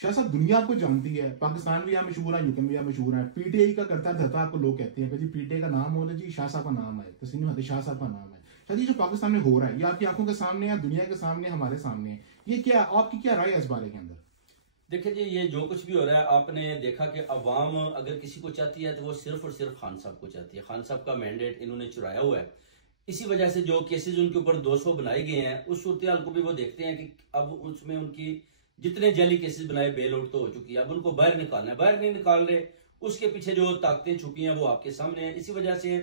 शाह साहब दुनिया आपको जानती है, पाकिस्तान भी यहाँ मशहूर है, यूके में भी मशहूर है, पीटीआई का करता धरता आपको लोग कहते हैं कि जी पीटीआई का नाम हो जी शाह साहब का नाम है, तस्लीम हद शाह साहब का नाम है। शाह जी जो पाकिस्तान में हो रहा है ये आपकी आंखों के सामने है, दुनिया के सामने, हमारे सामने है, ये क्या आपकी क्या राय है इस बारे के अंदर? देखिए जी, ये जो कुछ भी हो रहा है आपने देखा कि अवाम अगर किसी को चाहती है तो वो सिर्फ और सिर्फ खान साहब को चाहती है। खान साहब का मैंडेट इन्होंने चुराया हुआ है। इसी वजह से जो केसेस उनके ऊपर 200 बनाए गए हैं उस सूरत को भी वो देखते हैं कि अब उसमें उनकी जितने जाली केसेस बनाए बेल आउट तो हो चुकी है, अब उनको बाहर निकालना है, बाहर नहीं निकाल रहे, उसके पीछे जो ताकतें छुपी हैं वो आपके सामने है। इसी वजह से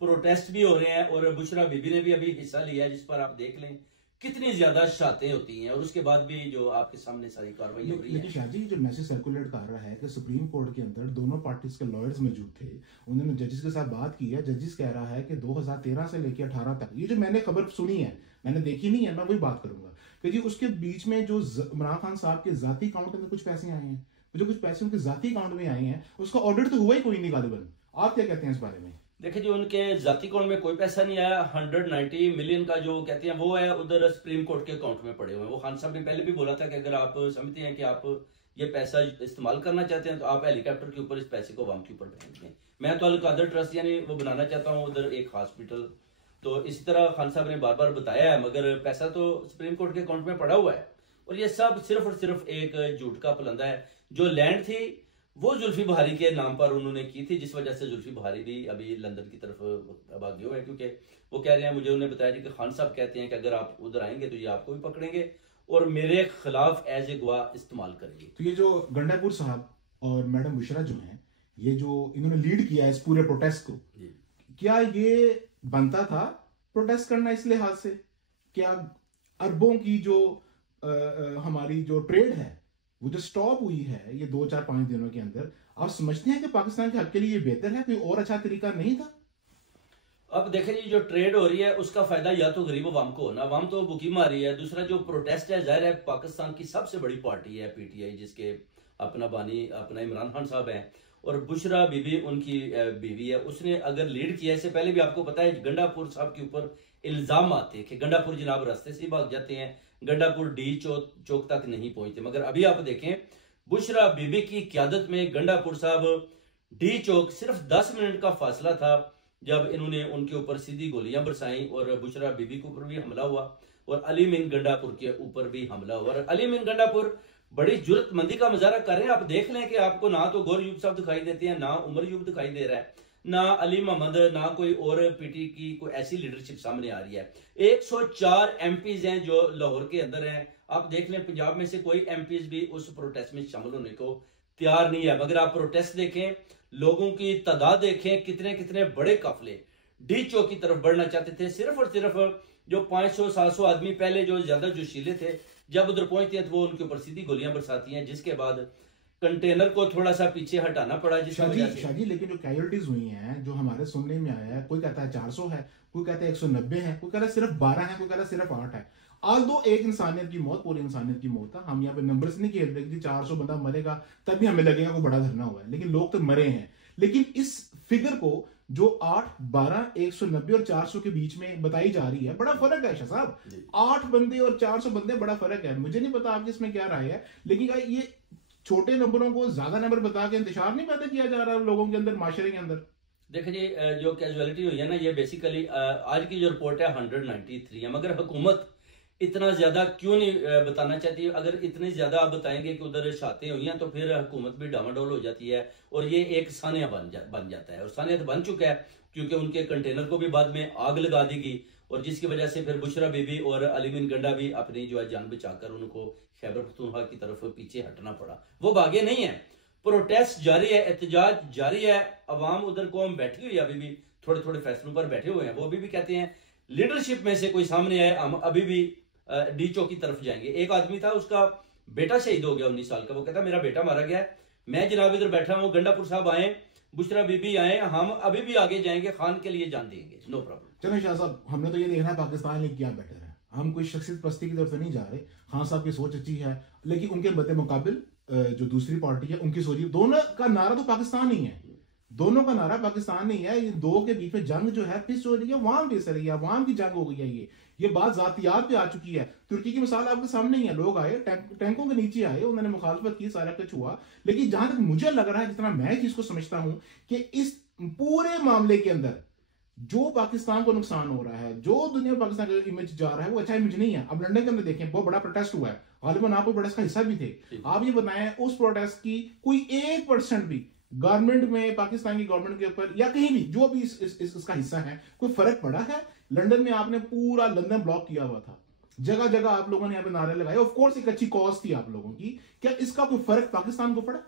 प्रोटेस्ट भी हो रहे हैं और बुशरा बीबी ने भी अभी हिस्सा लिया है, जिस पर आप देख लें कितनी ज्यादा शातें होती हैं और उसके बाद भी जो आपके सामने सारी कार्रवाई हो रही है। लेकिन शाह जी जो मैसेज सर्कुलेट कर रहा है कि सुप्रीम कोर्ट के अंदर दोनों पार्टीज के लॉयर्स मौजूद थे, उन्होंने जजेस के साथ बात की है, जजेस कह रहा है कि 2013 से लेकर 18 तक, ये जो मैंने खबर सुनी है, मैंने देखी नहीं है, मैं वही बात करूंगा कि जी उसके बीच में जो इमरान खान साहब के जाती अकाउंट में कुछ पैसे आए हैं, जो कुछ पैसे उनके जाती अकाउंट में आए हैं उसका ऑडिट तो हुआ ही कोई नहीं गालिबन। आप क्या कहते हैं इस बारे में? देखिए जी, उनके जाती अकाउंट में कोई पैसा नहीं आया। 190 मिलियन का जो कहते हैं वो है उधर सुप्रीम कोर्ट के अकाउंट में पड़े हुए हैं। वो खान साहब ने पहले भी बोला था कि अगर आप समझते हैं कि आप ये पैसा इस्तेमाल करना चाहते हैं तो आप हेलीकॉप्टर के ऊपर इस पैसे को अवाम के ऊपर भेज दें। मैं तो अल-कादर ट्रस्ट यानी वो बनाना चाहता हूँ उधर एक हॉस्पिटल, तो इसी तरह खान साहब ने बार बार बताया है, मगर पैसा तो सुप्रीम कोर्ट के अकाउंट में पड़ा हुआ है। और ये सब सिर्फ और सिर्फ एक झूठ का पलंदा है। जो लैंड थी वो जुल्फी बहारी के नाम पर उन्होंने की थी, जिस वजह से जुल्फी बहारी भी अभी लंदन की तरफ भागे हुए हैं, क्योंकि वो कह रहे हैं, मुझे उन्हें बताया कि खान साहब कहते हैं कि अगर आप उधर आएंगे तो ये आपको भी पकड़ेंगे और मेरे खिलाफ एज ए गवाह इस्तेमाल करेंगे। तो ये जो गंडापुर साहब और मैडम बुशरा जो हैं, ये जो इन्होंने लीड किया है इस पूरे प्रोटेस्ट को, क्या ये बनता था प्रोटेस्ट करना इस लिहाज से? क्या अरबों की जो हमारी जो ट्रेड है वो जो स्टॉप हुई है ये 2-4-5 दिनों के अंदर, आप समझते हैं कि पाकिस्तान के हक के लिए ये बेहतर है, कोई और अच्छा तरीका नहीं था? अब देखें जी, जो ट्रेड हो रही है उसका फायदा या तो गरीब अवाम को होना, अवाम तो भूखी मारी है। दूसरा जो प्रोटेस्ट है, जाहिर है पाकिस्तान की सबसे बड़ी पार्टी है पीटीआई, जिसके अपना बानी अपना इमरान खान साहब हैं और बुशरा बीबी उनकी बीवी है। उसने अगर लीड किया, इससे पहले भी आपको पता है गंडापुर साहब के ऊपर इल्जाम आते कि गंडापुर जनाब रास्ते से भाग जाते हैं, गंडापुर डी चौक तक नहीं पहुंचते। मगर अभी आप देखें बुशरा बीबी की क्यादत में गंडापुर साहब डी चौक सिर्फ 10 मिनट का फासला था जब इन्होंने उनके ऊपर सीधी गोलियां बरसाई और बुशरा बीबी के ऊपर भी हमला हुआ और अली मीन गंडापुर के ऊपर भी हमला हुआ। और अली मीन गंडापुर बड़ी जुर्रतमंदी का मुजाहरा कर रहे हैं। आप देख लें कि आपको ना तो गौर यूब साहब दिखाई देते हैं, ना उमर यूब दिखाई दे रहा है, ना अली मोहम्मद, ना कोई और पीटी की कोई ऐसी लीडरशिप सामने आ रही है। 104 एमपीज हैं जो लाहौर के अंदर हैं। आप देख लें पंजाब में से कोई एमपीज भी उस प्रोटेस्ट में शामिल होने को तैयार नहीं है। मगर आप प्रोटेस्ट देखें, लोगों की तादाद देखें, कितने कितने बड़े काफिले डी चौक की तरफ बढ़ना चाहते थे। सिर्फ और सिर्फ जो 500-700 आदमी पहले जो ज्यादा जोशीले थे, जब उधर पहुंचते हैं तो वो उनके ऊपर सीधी गोलियां बरसाती हैं, जिसके बाद कंटेनर को थोड़ा सा पीछे हटाना पड़ा। शादी लेकिन जो कैजुअलिटीज हुई हैं, जो हमारे सुनने में आया है, कोई कहता है 400 है, कोई कहता है 190 है, कोई कहता है सिर्फ 12 है, कोई कहता है सिर्फ 8 है। आज दो एक इंसानियत की मौत, पूरी इंसानियत की मौत था। हम यहाँ पे नंबर से नहीं खेल रहे कि 400 बंदा मरेगा तभी हमें लगेगा कोई बड़ा धरना हुआ है, लेकिन लोग तो मरे हैं। लेकिन इस फिगर को जो 8, 12, 190 और 400 के बीच में बताई जा रही है, बड़ा फर्क है शाह साहब। 8 बंदे और 400 बंदे, बड़ा फर्क है। मुझे नहीं पता आपकी इसमें क्या राय है, लेकिन ये छोटे नंबरों को ज्यादा नंबर बता के इंतशार नहीं पैदा किया जा रहा लोगों के अंदर, माशरे के अंदर? देखिए जी, जो कैजुअलिटी हुई है ना, ये बेसिकली आज की जो रिपोर्ट है 193 है। मगर हुकूमत इतना ज्यादा क्यों नहीं बताना चाहती? अगर इतनी ज्यादा आप बताएंगे कि उधर शातें हुई हैं तो फिर हुकूमत भी डामाडोल हो जाती है और ये एक सानिया बन जाता है। और सानिया तो बन चुका है, क्योंकि उनके कंटेनर को भी बाद में आग लगा दी गई और जिसकी वजह से फिर बुशरा बीबी और अली मीन गंडा भी अपनी जो है जान बचाकर उनको खैबर पख्तूनख्वा की तरफ पीछे हटना पड़ा। वो भागे नहीं है, प्रोटेस्ट जारी है, एहतजाज जारी है। अवाम उधर कौम बैठी हुई है, अभी भी थोड़े थोड़े फैसलों पर बैठे हुए हैं। वो अभी भी कहते हैं लीडरशिप में से कोई सामने आए, हम अभी भी डी चौक की तरफ जाएंगे। एक आदमी था, उसका बेटा शहीद हो गया 19 साल का, वो कहता मेरा बेटा मारा गया है, मैं जनाब इधर बैठा हूं, गंडापुर साहब आए, बुशरा बीबी आए, हम अभी भी आगे जाएंगे, खान के लिए जान देंगे, नो प्रॉब्लम। चलो शाह साहब, हमने तो ये देखना है पाकिस्तान में क्या बेटर है। हम कोई शख्सियत प्रस्ती की तरफ से नहीं जा रहे। खान साहब की सोच अच्छी है, लेकिन उनके बदे मुकाबिल जो दूसरी पार्टी है उनकी सोच, दोनों का नारा तो पाकिस्तान ही है, दोनों का नारा पाकिस्तान नहीं है। ये दो के बीच में जंग जो है पिस हो रही है, वहां पिस रही है, वहां की जंग हो गई है। ये बात जातियात पे आ चुकी है। तुर्की की मिसाल आपके सामने ही है, लोग आए टैंकों के नीचे आए, उन्होंने मुखालफत की, सारा कुछ हुआ। लेकिन जहां तक मुझे लग रहा है, जितना मैं चीज को समझता हूं, कि इस पूरे मामले के अंदर जो पाकिस्तान को नुकसान हो रहा है, जो दुनिया में पाकिस्तान का इमेज जा रहा है, वो अच्छा इमेज नहीं है। अब लंदन के अंदर देखें, बहुत बड़ा प्रोटेस्ट हुआ है, गालिबन आप प्रोटेस्ट का हिस्सा भी थे। आप ये बताएं उस प्रोटेस्ट की कोई 1% भी गवर्नमेंट में, पाकिस्तान की गवर्नमेंट के ऊपर या कहीं भी जो भी इसका हिस्सा है, कोई फर्क पड़ा है? लंदन में आपने पूरा लंदन ब्लॉक किया हुआ था, जगह जगह आप लोगों ने यहाँ पे नारे लगाए। ऑफ कोर्स एक अच्छी कॉज थी आप लोगों की, क्या इसका कोई फर्क पाकिस्तान को पड़ा?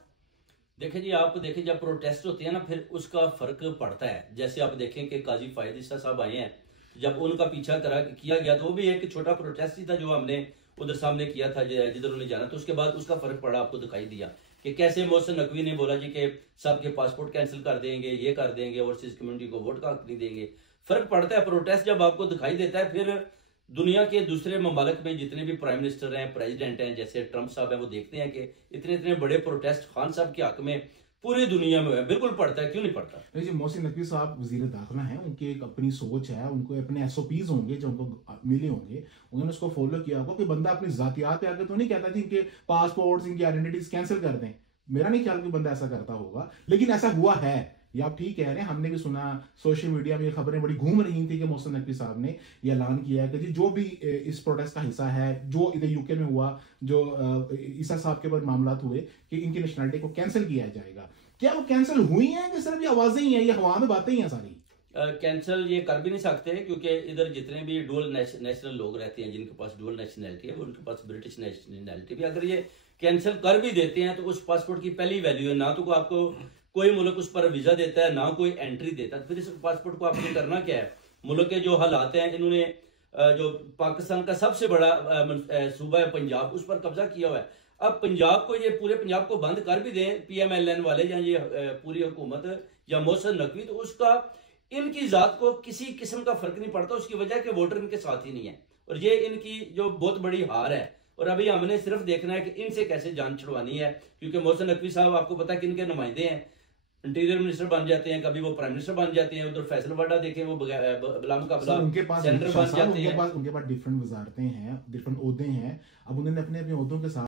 देखिए जी, आप देखें जब प्रोटेस्ट होती है ना, फिर उसका फर्क पड़ता है। जैसे आप देखें कि काजी फायद ईसा साहब आए हैं, जब उनका पीछा किया गया तो वो भी एक छोटा प्रोटेस्ट ही था जो हमने उधर सामने किया था, जिधर उन्हें जाना। तो उसके बाद उसका फर्क पड़ा, आपको दिखाई दिया कि कैसे मोहसिन नकवी ने बोला जी कि सबके पासपोर्ट कैंसिल कर देंगे, ये कर देंगे, ओवरसीज कम्युनिटी को वोट का हक नहीं देंगे। फर्क पड़ता है। प्रोटेस्ट जब आपको दिखाई देता है, फिर दुनिया के दूसरे ममालिक में जितने भी प्राइम मिनिस्टर हैं, प्रेसिडेंट हैं, जैसे ट्रंप साहब हैं, वो देखते हैं कि इतने इतने बड़े प्रोटेस्ट खान साहब के हक में पूरी दुनिया में है। बिल्कुल पड़ता है, क्यों नहीं पड़ता? नहीं जी, मोहसिन नकवी साहब वजीर दाखिला हैं, उनकी एक अपनी सोच है, उनको अपने SOPs होंगे जो उनको मिले होंगे, उन्होंने उसको फॉलो किया होगा। कोई बंदा अपनी जातियात पे आकर तो नहीं कहता जी इनके पासपोर्ट्स, इनकी आइडेंटिटीज कैंसिल कर दें। मेरा नहीं ख्याल कोई बंदा ऐसा करता होगा, लेकिन ऐसा हुआ है। ये आप ठीक कह रहे हैं, हमने भी सुना, सोशल मीडिया में ये खबरें बड़ी घूम रही थी कि मोहसिन नकवी साहब ने ये ऐलान किया है कि जी जो भी इस प्रोटेस्ट का हिस्सा है, जो इधर यूके में हुआ, जो ईसा साहब के ऊपर मामला हुए, कि इनकी नेशनलिटी को कैंसिल किया जाएगा। क्या वो कैंसिल हुई हैं कि सिर्फ ये आवाजें ही हैं, ये हवा में बातें ही हैं सारी? कैंसिल ये कर भी नहीं सकते, क्योंकि इधर जितने भी डुअल नेशनल लोग रहते हैं, जिनके पास डुअल नेशनैलिटी है, उनके पास ब्रिटिश नेशनैलिटी भी, अगर ये कैंसिल कर भी देते हैं तो उस पासपोर्ट की पहली वैल्यू है ना, तो आपको कोई मुल्क उस पर वीजा देता है, ना कोई एंट्री देता है। फिर इस पासपोर्ट को आपने करना क्या है? मुल्क के जो हालात हैं, इन्होंने जो पाकिस्तान का सबसे बड़ा सूबा है पंजाब, उस पर कब्जा किया हुआ है। अब पंजाब को, ये पूरे पंजाब को बंद कर भी दें PMLN वाले या ये पूरी हुकूमत या मोहसिन नकवी, तो उसका इनकी जात को किसी किस्म का फर्क नहीं पड़ता। उसकी वजह कि वोटर इनके साथ ही नहीं है, और ये इनकी जो बहुत बड़ी हार है। और अभी हमने सिर्फ देखना है कि इनसे कैसे जान छुड़वानी है, क्योंकि मोहसिन नकवी साहब आपको पता है कि इनके नुमाइंदे हैं, इंटीरियर मिनिस्टर बन जाते हैं, कभी वो प्राइम मिनिस्टर बन जाते हैं। उधर फैसल वाडा देखें, वो बलाम का उनके पास सेंटर बन जाते हैं। उनके पास डिफरेंट वजारतें हैं, डिफरेंट ओहदे हैं। अब उन्होंने अपने अपने ओहदों के साथ